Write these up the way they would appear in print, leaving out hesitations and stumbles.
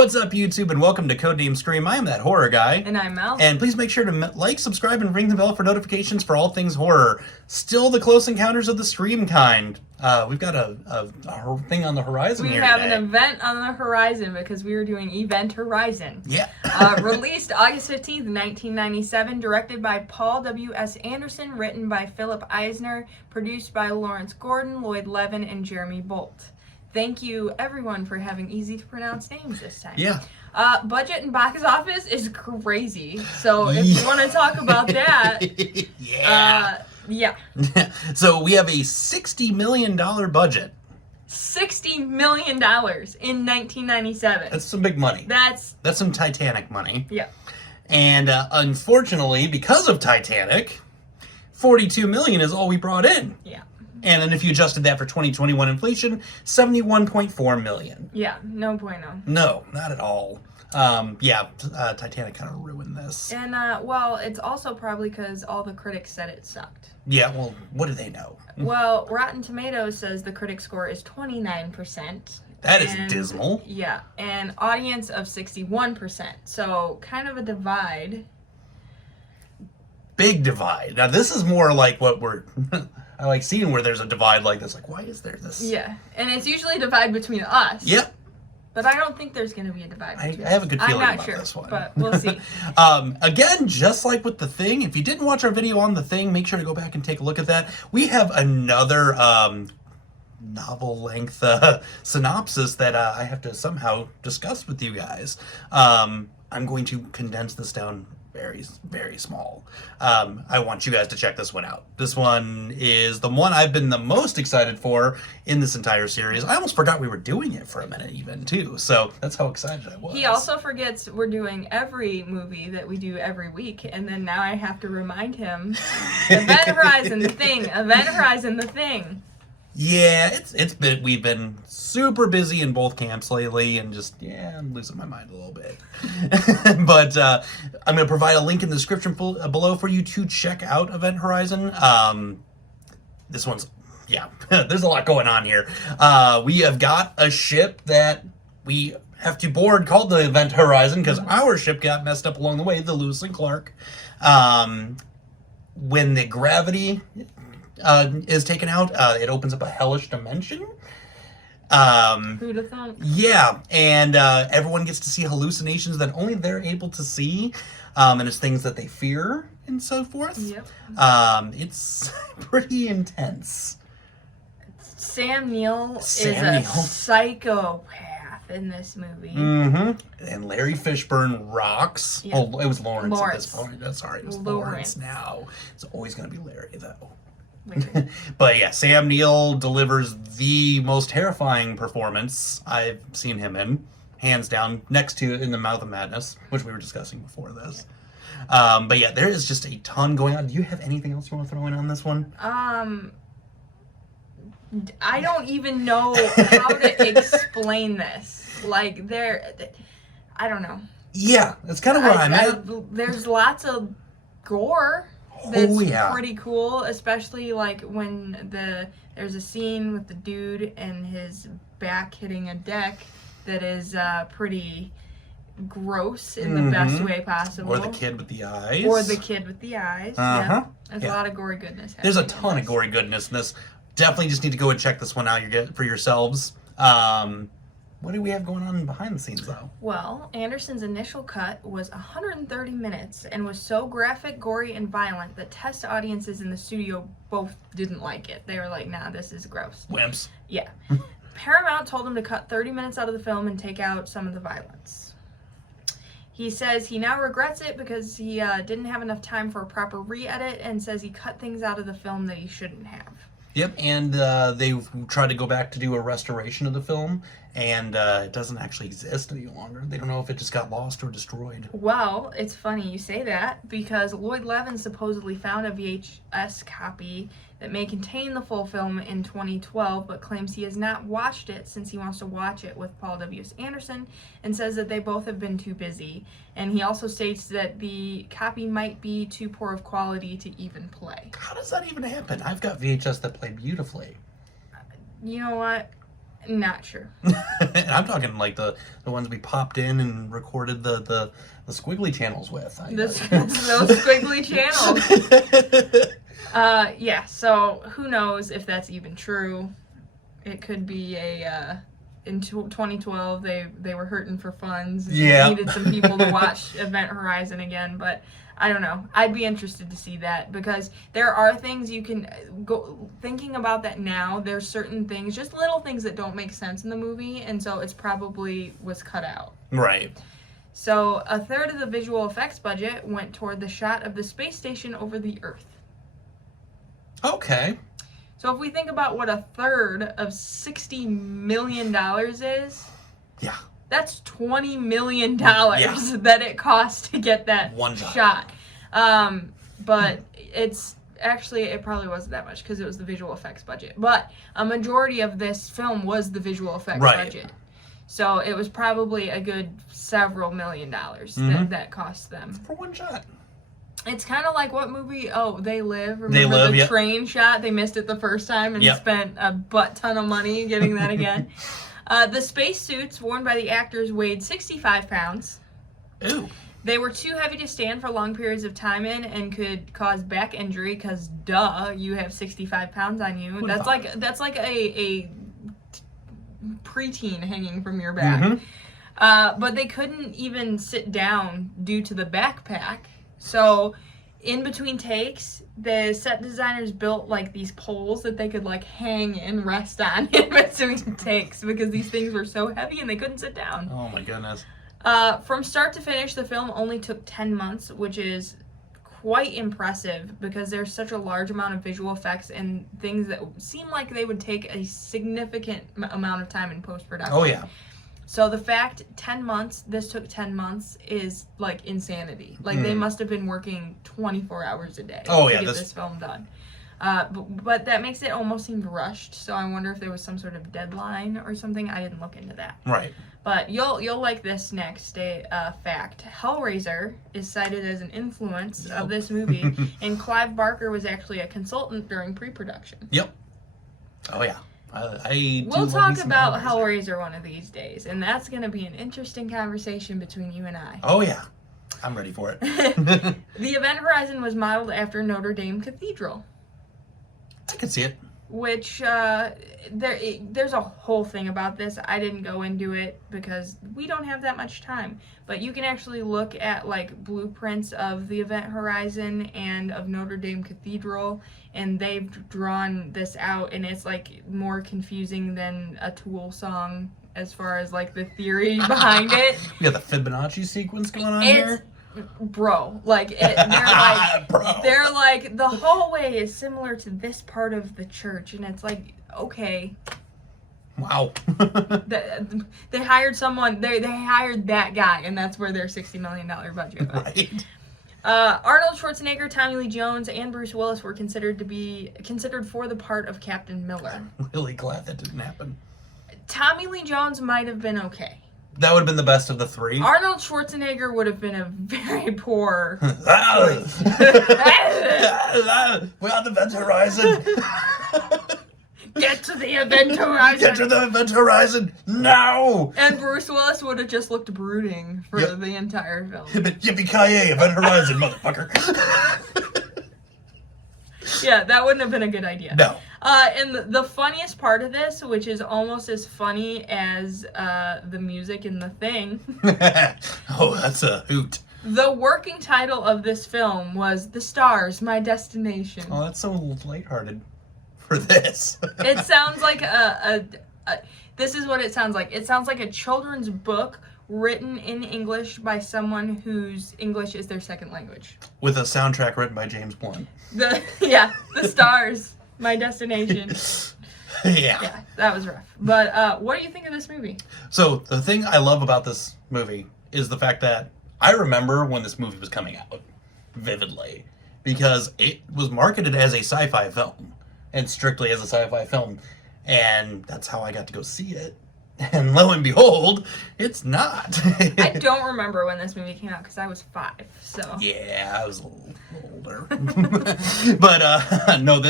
What's up, YouTube, and welcome to Codename Scream. I am that horror guy. And I'm Mel. And please make sure to like, subscribe, and ring the bell for notifications for all things horror. Still the Close Encounters of the Scream kind. We've got a thing on the horizon here We have today. an event on the horizon because we were doing Event Horizon. Yeah. Released August 15th, 1997, directed by Paul W.S. Anderson, written by Philip Eisner, produced by Lawrence Gordon, Lloyd Levin, and Jeremy Bolt. Thank you, everyone, for having easy-to-pronounce names this time. Yeah. Budget and box office is crazy, so if you want to talk about that, yeah. Yeah. So we have a $60 million budget. $60 million in 1997. That's some big money. That's some Titanic money. yeah. And unfortunately, because of Titanic, $42 million is all we brought in. Yeah. And then if you adjusted that for 2021 inflation, $71.4 million. Yeah, no bueno. No, not at all. Titanic kind of ruined this. And, well, it's also probably because all the critics said it sucked. Yeah, well, what do they know? Well, Rotten Tomatoes says the critic score is 29%. That is dismal. Yeah, and audience of 61%. So, kind of a divide. Big divide. Now, this is more like what we're... I like seeing where there's a divide like this. Like, why is there this? Yeah, and it's usually a divide between us. Yep. But I don't think there's going to be a divide between us. I have a good feeling I'm not about sure, this one. But we'll see. Again, just like with The Thing, if you didn't watch our video on The Thing, make sure to go back and take a look at that. We have another novel-length synopsis that I have to somehow discuss with you guys. I'm going to condense this down very, very small. I want you guys to check this one out. This one is the one I've been the most excited for in this entire series. I almost forgot we were doing it for a minute even, too. So that's how excited I was. He also forgets we're doing every movie that we do every week, and then now I have to remind him, Event Horizon, The Thing, Event Horizon, The Thing. Yeah, we've been super busy in both camps lately, and just, I'm losing my mind a little bit. But I'm going to provide a link in the description below for you to check out Event Horizon. This one's, there's a lot going on here. We have got a ship that we have to board called the Event Horizon because our ship got messed up along the way, the Lewis and Clark. When the gravity is taken out, it opens up a hellish dimension. Who'd have thought? Yeah, and everyone gets to see hallucinations that only they're able to see, and it's things that they fear and so forth. Yep. It's pretty intense. Sam Neill is a psychopath in this movie. Mm-hmm. And Larry Fishburne rocks. Yep. Oh, it was Lawrence at this Lawrence. point. Sorry, it was Lawrence. Lawrence now. It's always going to be Larry, though. Weird. But yeah, Sam Neill delivers the most terrifying performance I've seen him in, hands down, next to In the Mouth of Madness, which we were discussing before this. But yeah, there is just a ton going on. Do you have anything else you want to throw in on this one? I don't even know how to explain this. Like, I don't know. Yeah, that's kind of where I'm at. There's lots of gore. That's yeah. pretty cool, especially like when there's a scene with the dude and his back hitting a deck that is pretty gross in the best way possible. Or the kid with the eyes. Yeah. There's a lot of gory goodness happening. There's a ton of gory goodness in this. Definitely just need to go and check this one out for yourselves. What do we have going on behind the scenes, though? Well, Anderson's initial cut was 130 minutes and was so graphic, gory, and violent that test audiences in the studio both didn't like it. They were like, nah, this is gross. Wimps. Yeah. Paramount told him to cut 30 minutes out of the film and take out some of the violence. He says he now regrets it because he didn't have enough time for a proper re-edit and says he cut things out of the film that he shouldn't have. Yep, and they've tried to go back to do a restoration of the film, and it doesn't actually exist any longer. They don't know if it just got lost or destroyed. Well, it's funny you say that because Lloyd Levin supposedly found a VHS copy that may contain the full film in 2012, but claims he has not watched it since he wants to watch it with Paul W.S. Anderson, and says that they both have been too busy. And he also states that the copy might be too poor of quality to even play. How does that even happen? I've got VHS that play beautifully. You know what? Not sure. And I'm talking like the ones we popped in and recorded the squiggly channels with. Those squiggly channels. Yeah, so who knows if that's even true. It could be in 2012 they were hurting for funds and needed some people to watch Event Horizon again, but I don't know. I'd be interested to see that, because there are things you can go thinking about that now. There's certain things, just little things that don't make sense in the movie, and so it's probably was cut out. Right. So a third of the visual effects budget went toward the shot of the space station over the Earth. Okay. So if we think about what a third of $60 million is, yeah, that's $20 million that it cost to get that one shot. But it's actually, it probably wasn't that much because it was the visual effects budget. But a majority of this film was the visual effects budget. So it was probably a good several $1 million that cost them. For one shot. It's kind of like what movie? Oh, They Live. Remember the train shot? They missed it the first time and spent a butt ton of money getting that again. The spacesuits worn by the actors weighed 65 pounds. Ooh. They were too heavy to stand for long periods of time in and could cause back injury because, duh, you have 65 pounds on you. That's like a preteen hanging from your back. But they couldn't even sit down due to the backpack. So, in between takes, the set designers built like these poles that they could like hang and rest on in between takes because these things were so heavy and they couldn't sit down. Oh my goodness. From start to finish, the film only took 10 months, which is quite impressive because there's such a large amount of visual effects and things that seem like they would take a significant amount of time in post-production. Oh yeah. So the fact this took 10 months is like insanity. Like they must have been working 24 hours a day to get this film done. But that makes it almost seem rushed. So I wonder if there was some sort of deadline or something. I didn't look into that. Right. But you'll like this next fact. Hellraiser is cited as an influence of this movie, and Clive Barker was actually a consultant during pre-production. Yep. Oh yeah. We'll talk about Hellraiser one of these days, and that's going to be an interesting conversation between you and I. Oh, yeah. I'm ready for it. The Event Horizon was modeled after Notre Dame Cathedral. I can see it. Which, there's a whole thing about this. I didn't go into it because we don't have that much time. But you can actually look at, like, blueprints of the Event Horizon and of Notre Dame Cathedral, and they've drawn this out, and it's, like, more confusing than a Tool song as far as, like, the theory behind it. You got the Fibonacci sequence going on here? Bro, like, they're like, the hallway is similar to this part of the church, and it's like, okay. Wow. They hired someone, they hired that guy, and that's where their $60 million budget went. Right. Arnold Schwarzenegger, Tommy Lee Jones, and Bruce Willis were considered for the part of Captain Miller. I'm really glad that didn't happen. Tommy Lee Jones might have been okay. That would have been the best of the three. Arnold Schwarzenegger would have been a very poor We're on the Event Horizon. Get to the Event Horizon. Get to the Event Horizon now. And Bruce Willis would have just looked brooding for the entire film. Yippee-ki-yay, Event Horizon, motherfucker. Yeah, that wouldn't have been a good idea. No. And the funniest part of this, which is almost as funny as the music in The Thing. Oh, that's a hoot. The working title of this film was The Stars, My Destination. Oh, that's so lighthearted for this. It sounds like this is what it sounds like. It sounds like a children's book written in English by someone whose English is their second language. With a soundtrack written by James Blunt. The Stars, My Destination. Yeah, that was rough. But what do you think of this movie? So the thing I love about this movie is the fact that I remember when this movie was coming out vividly, because it was marketed as a sci-fi film, and strictly as a sci-fi film, and that's how I got to go see it. And lo and behold, it's not. I don't remember when this movie came out because I was 5, so. Yeah, I was a little older. But no,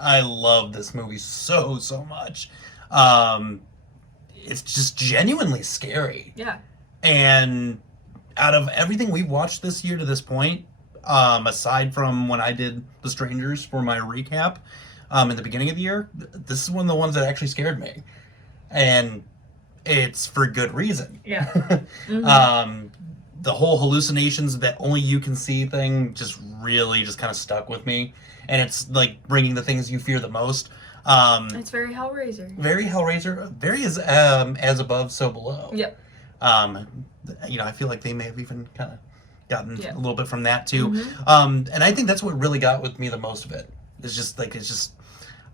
I love this movie so much. it's just genuinely scary. Yeah. And out of everything we've watched this year to this point, aside from when I did The Strangers for my recap in the beginning of the year, this is one of the ones that actually scared me. And it's for good reason. Yeah. Mm-hmm. The whole hallucinations that only you can see thing just really just kind of stuck with me. And it's like bringing the things you fear the most. It's very Hellraiser. Very Hellraiser. Very as above, so below. Yep. I feel like they may have even kind of gotten a little bit from that too. Mm-hmm. And I think that's what really got with me the most of it. It's just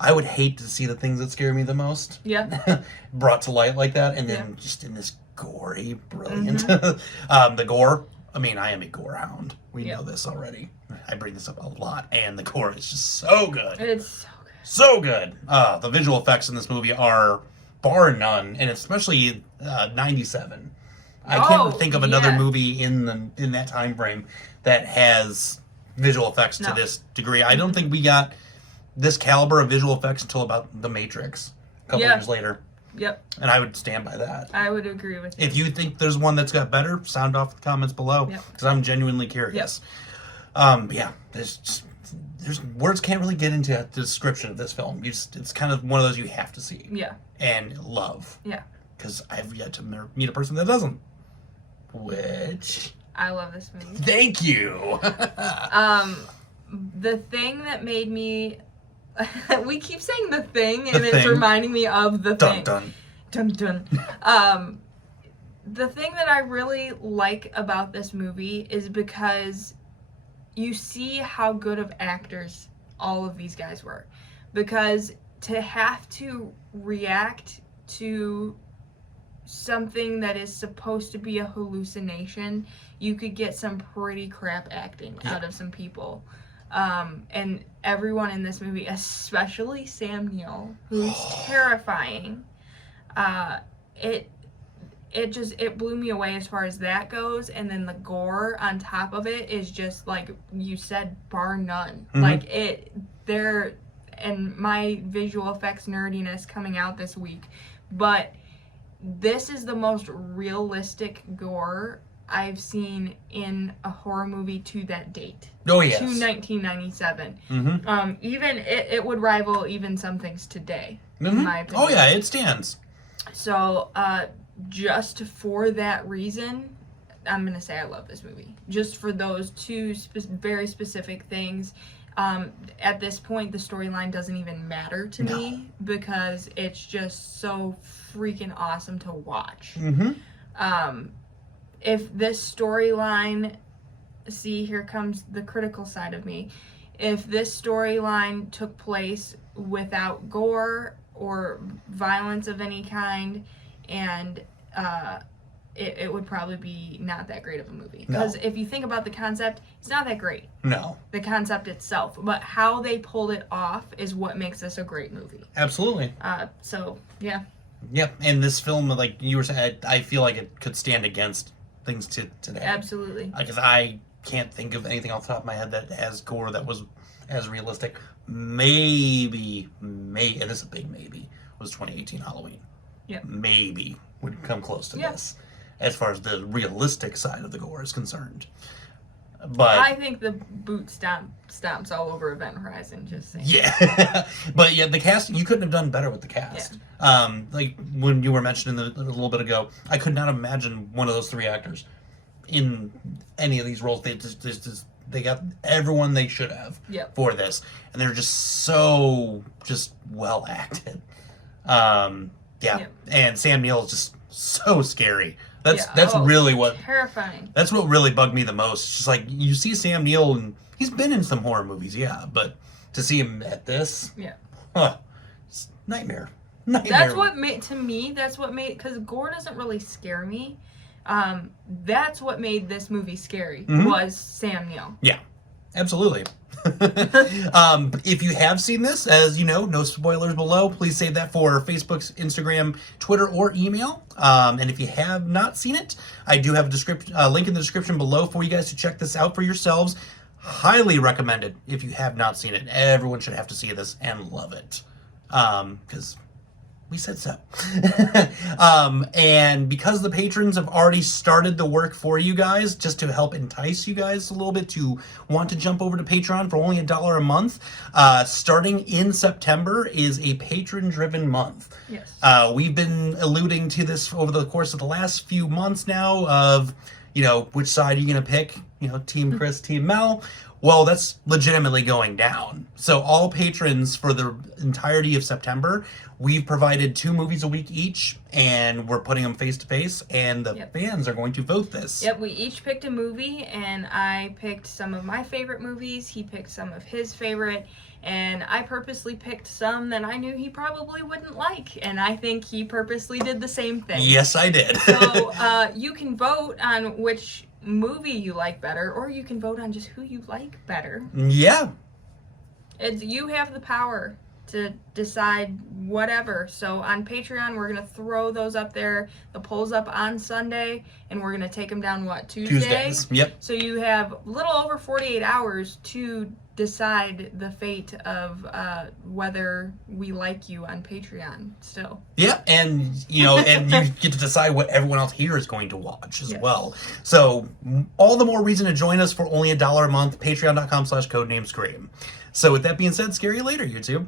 I would hate to see the things that scare me the most. Yeah. Brought to light like that, and then just in this gory, brilliant. The gore. I mean, I am a gore hound. We know this already. I bring this up a lot, and the gore is just so good. It's so good. So good. The visual effects in this movie are bar none, and especially 97. I can't think of another movie in that time frame that has visual effects to this degree. I don't think we got this caliber of visual effects until about The Matrix a couple years later. Yep. And I would stand by that. I would agree with you. If you think there's one that's got better, sound off in the comments below, because I'm genuinely curious. There's words can't really get into the description of this film. It's kind of one of those you have to see. Yeah. And love. Yeah. Because I've yet to meet a person that doesn't. Which... I love this movie. Thank you! The thing that made me... we keep saying the thing, and it's reminding me of the thing. Dun, dun. Dun, dun. The thing that I really like about this movie is because you see how good of actors all of these guys were. Because to have to react to something that is supposed to be a hallucination, you could get some pretty crap acting out of some people. And everyone in this movie, especially Sam Neill, who's terrifying, it blew me away as far as that goes. And then the gore on top of it is just, like you said, bar none. Like and my visual effects nerdiness coming out this week, but this is the most realistic gore I've seen in a horror movie to that date. Oh, yes. To 1997. Even it would rival even some things today, in my opinion. Oh, yeah, it stands. So, just for that reason, I'm going to say I love this movie. Just for those two very specific things. At this point, the storyline doesn't even matter to me because it's just so freaking awesome to watch. If this storyline, see, here comes the critical side of me. If this storyline took place without gore or violence of any kind, and it would probably be not that great of a movie. Because if you think about the concept, it's not that great. No. The concept itself. But how they pulled it off is what makes this a great movie. Absolutely. So, yeah. Yep, and this film, like you were saying, I feel like it could stand against things today. Absolutely. Because I can't think of anything off the top of my head that has gore that was as realistic. Maybe, and this is a big maybe, was 2018 Halloween. Yeah. Maybe would come close to this, as far as the realistic side of the gore is concerned. But I think the boot stomps all over Event Horizon, just saying. Yeah. But yeah, the cast, you couldn't have done better with the cast. Yeah. Like when you were mentioning a little bit ago, I could not imagine one of those three actors in any of these roles. They got everyone they should have for this. And they're just so well acted. And Sam Neill is just so scary. That's really what terrifying. That's what really bugged me the most. It's just like you see Sam Neill, and he's been in some horror movies, but to see him at this, it's nightmare. That's what made because gore doesn't really scare me. That's what made this movie scary was Sam Neill. Yeah, absolutely. If you have seen this, as you know, no spoilers below. Please save that for Facebook's, Instagram, Twitter, or email. And if you have not seen it, I do have a link in the description below for you guys to check this out for yourselves. Highly recommended if you have not seen it. Everyone should have to see this and love it. Because We said so. And because the patrons have already started the work for you guys, just to help entice you guys a little bit to want to jump over to Patreon for only $1 a month, starting in September is a patron-driven month. Yes. We've been alluding to this over the course of the last few months now of, which side are you going to pick? Team Chris, Team Mel. Well, that's legitimately going down. So all patrons for the entirety of September, we've provided 2 movies a week each, and we're putting them face to face, and the fans are going to vote this. Yep, we each picked a movie, and I picked some of my favorite movies. He picked some of his favorite, and I purposely picked some that I knew he probably wouldn't like, and I think he purposely did the same thing. Yes, I did. So you can vote on which movie you like better, or you can vote on just who you like better. Yeah. You have the power to decide whatever. So on Patreon, we're going to throw those up there, the polls up on Sunday, and we're going to take them down, Tuesdays? Yep. So you have a little over 48 hours to decide the fate of whether we like you on Patreon still. Yeah, and and you get to decide what everyone else here is going to watch as well. So all the more reason to join us for only $1 a month, patreon.com/codenamescream. So with that being said, scary later, YouTube.